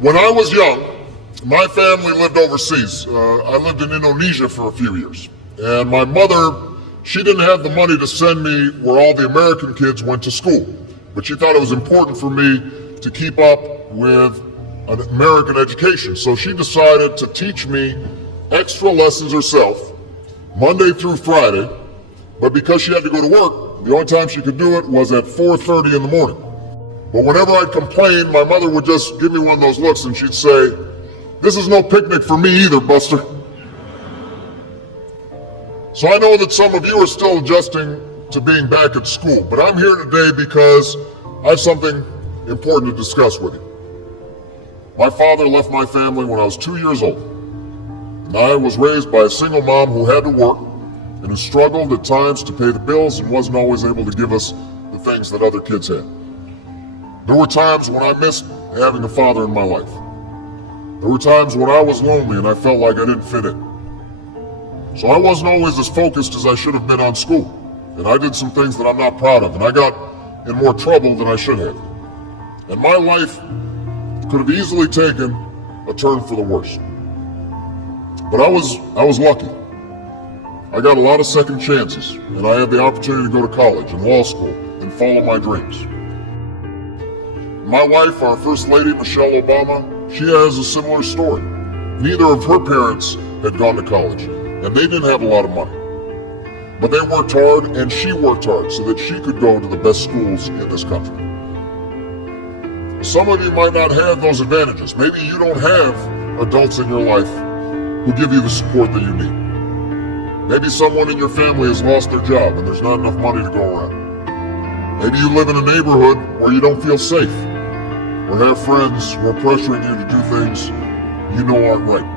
When I was young, my family lived overseas. I lived in Indonesia for a few years. And my mother, she didn't have the money to send me where all the American kids went to school. But she thought it was important for me to keep up with an American education. So she decided to teach me extra lessons herself, Monday through Friday. But because she had to go to work, the only time she could do it was at 4:30 in the morning. But whenever I'd complain, my mother would just give me one of those looks and she'd say, "This is no picnic for me either, Buster." So I know that some of you are still adjusting to being back at school, but I'm here today because I have something important to discuss with you. My father left my family when I was 2 years old, and I was raised by a single mom who had to work and who struggled at times to pay the bills and wasn't always able to give us the things that other kids had. There were times when I missed having a father in my life. There were times when I was lonely and I felt like I didn't fit in. So I wasn't always as focused as I should have been on school. And I did some things that I'm not proud of, and I got in more trouble than I should have. And my life could have easily taken a turn for the worse. But I was lucky. I got a lot of second chances, and I had the opportunity to go to college and law school and follow my dreams. My wife, our First Lady, Michelle Obama, she has a similar story. Neither of her parents had gone to college, and they didn't have a lot of money. But they worked hard, and she worked hard so that she could go to the best schools in this country. Some of you might not have those advantages. Maybe you don't have adults in your life who give you the support that you need. Maybe someone in your family has lost their job and there's not enough money to go around. Maybe you live in a neighborhood where you don't feel safe, or have friends who are pressuring you to do things you know aren't right.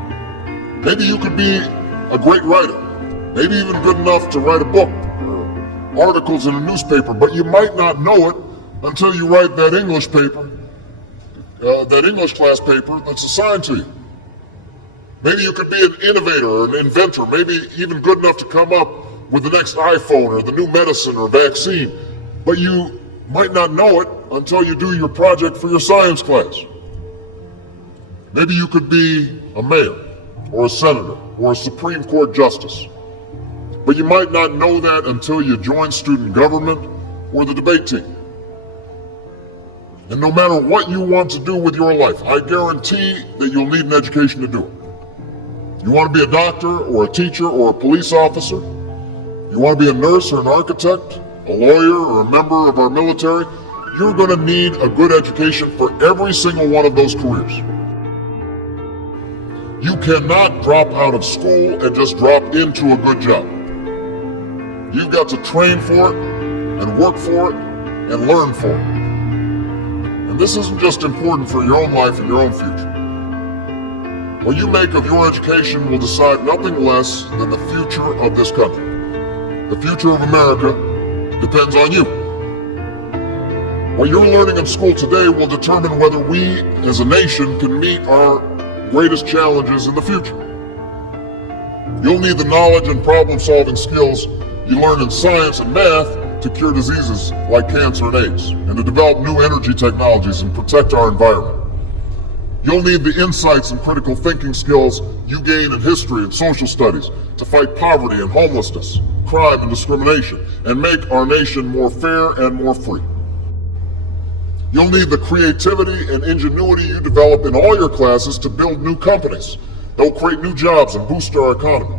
Maybe you could be a great writer, maybe even good enough to write a book or articles in a newspaper, but you might not know it until you write that English class paper that's assigned to you. Maybe you could be an innovator or an inventor, maybe even good enough to come up with the next iPhone or the new medicine or vaccine, but you might not know it until you do your project for your science class. Maybe you could be a mayor or a senator or a Supreme Court justice, but you might not know that until you join student government or the debate team. And no matter what you want to do with your life, I guarantee that you'll need an education to do it. You want to be a doctor or a teacher or a police officer? You want to be a nurse or an architect, a lawyer or a member of our military? You're going to need a good education for every single one of those careers. You cannot drop out of school and just drop into a good job. You've got to train for it and work for it and learn for it. And this isn't just important for your own life and your own future. What you make of your education will decide nothing less than the future of this country. The future of America depends on you. What you're learning in school today will determine whether we as a nation can meet our greatest challenges in the future. You'll need the knowledge and problem-solving skills you learn in science and math to cure diseases like cancer and AIDS, and to develop new energy technologies and protect our environment. You'll need the insights and critical thinking skills you gain in history and social studies to fight poverty and homelessness, crime and discrimination, and make our nation more fair and more free. You'll need the creativity and ingenuity you develop in all your classes to build new companies that will create new jobs and boost our economy.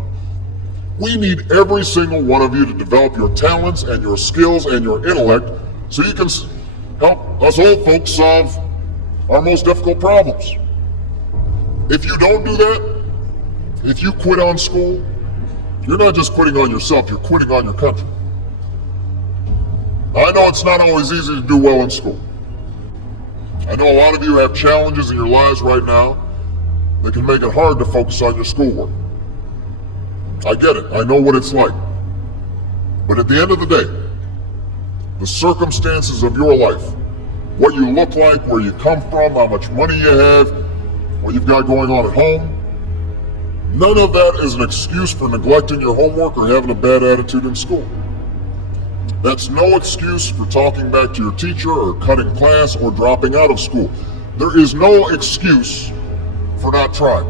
We need every single one of you to develop your talents and your skills and your intellect so you can help us old folks solve our most difficult problems. If you don't do that, if you quit on school, you're not just quitting on yourself, you're quitting on your country. I know it's not always easy to do well in school. I know a lot of you have challenges in your lives right now that can make it hard to focus on your schoolwork. I get it, I know what it's like. But at the end of the day, the circumstances of your life, what you look like, where you come from, how much money you have, what you've got going on at home, none of that is an excuse for neglecting your homework or having a bad attitude in school. That's no excuse for talking back to your teacher or cutting class or dropping out of school. There is no excuse for not trying.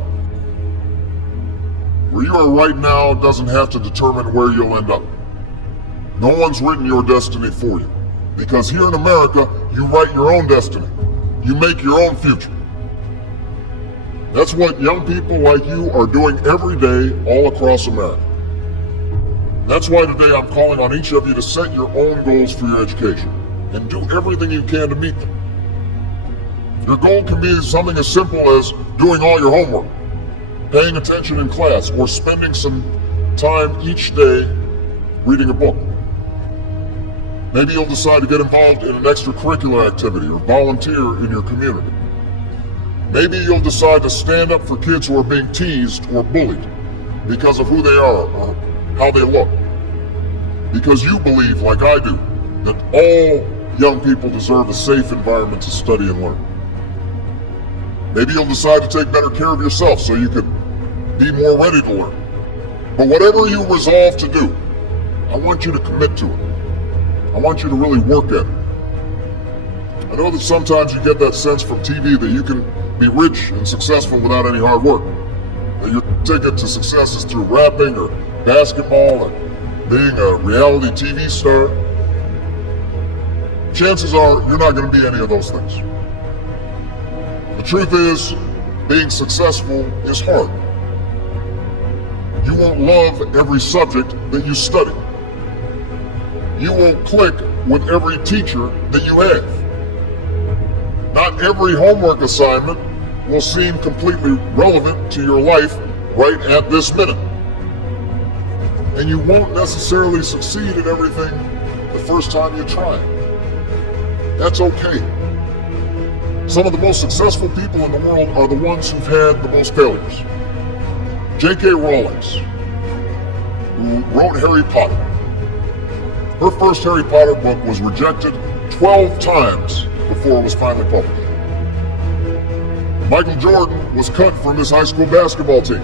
Where you are right now doesn't have to determine where you'll end up. No one's written your destiny for you. Because here in America, you write your own destiny. You make your own future. That's what young people like you are doing every day all across America. That's why today I'm calling on each of you to set your own goals for your education and do everything you can to meet them. Your goal can be something as simple as doing all your homework, paying attention in class, or spending some time each day reading a book. Maybe you'll decide to get involved in an extracurricular activity or volunteer in your community. Maybe you'll decide to stand up for kids who are being teased or bullied because of who they are or how they look. Because you believe, like I do, that all young people deserve a safe environment to study and learn. Maybe you'll decide to take better care of yourself so you can be more ready to learn. But whatever you resolve to do, I want you to commit to it. I want you to really work at it. I know that sometimes you get that sense from TV that you can be rich and successful without any hard work. That your ticket to success is through rapping or basketball or being a reality TV star. Chances are you're not going to be any of those things. The truth is, being successful is hard. You won't love every subject that you study. You won't click with every teacher that you have. Not every homework assignment will seem completely relevant to your life right at this minute. And you won't necessarily succeed at everything the first time you try. That's okay. Some of the most successful people in the world are the ones who've had the most failures. J.K. Rowling, who wrote Harry Potter. Her first Harry Potter book was rejected 12 times before it was finally published. Michael Jordan was cut from his high school basketball team.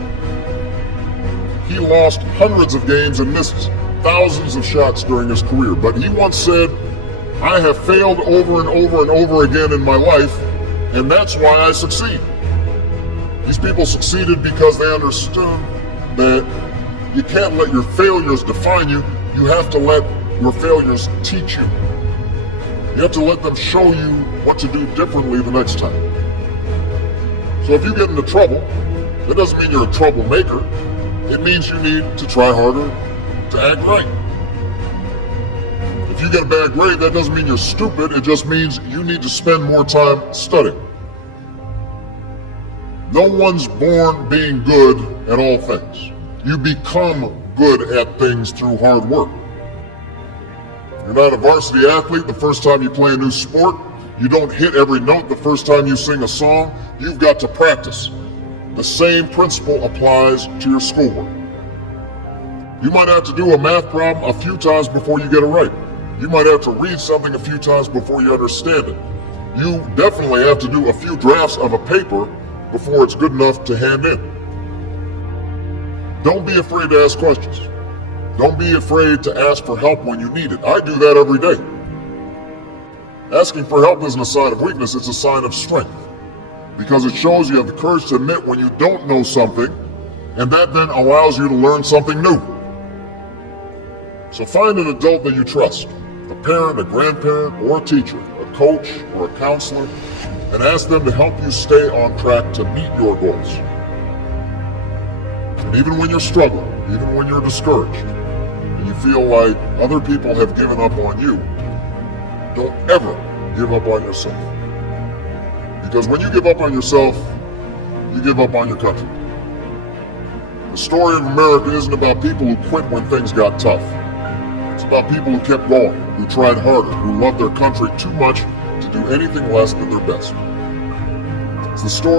He lost hundreds of games and missed thousands of shots during his career, but he once said, "I have failed over and over and over again in my life, and that's why I succeed." These people succeeded because they understood that you can't let your failures define you. You have to let your failures teach you. You have to let them show you what to do differently the next time. So if you get into trouble, that doesn't mean you're a troublemaker. It means you need to try harder to act right. If you get a bad grade, that doesn't mean you're stupid. It just means you need to spend more time studying. No one's born being good at all things. You become good at things through hard work. You're not a varsity athlete the first time you play a new sport. You don't hit every note the first time you sing a song. You've got to practice. The same principle applies to your schoolwork. You might have to do a math problem a few times before you get it right. You might have to read something a few times before you understand it. You definitely have to do a few drafts of a paper before it's good enough to hand in. Don't be afraid to ask questions. Don't be afraid to ask for help when you need it. I do that every day. Asking for help isn't a sign of weakness, it's a sign of strength. Because it shows you have the courage to admit when you don't know something, and that then allows you to learn something new. So find an adult that you trust, a parent, a grandparent, or a teacher, a coach, or a counselor, and ask them to help you stay on track to meet your goals. And even when you're struggling, even when you're discouraged, and you feel like other people have given up on you, don't ever give up on yourself. Because when you give up on yourself, you give up on your country. The story of America isn't about people who quit when things got tough. It's about people who kept going, who tried harder, who loved their country too much to do anything less than their best. It's the story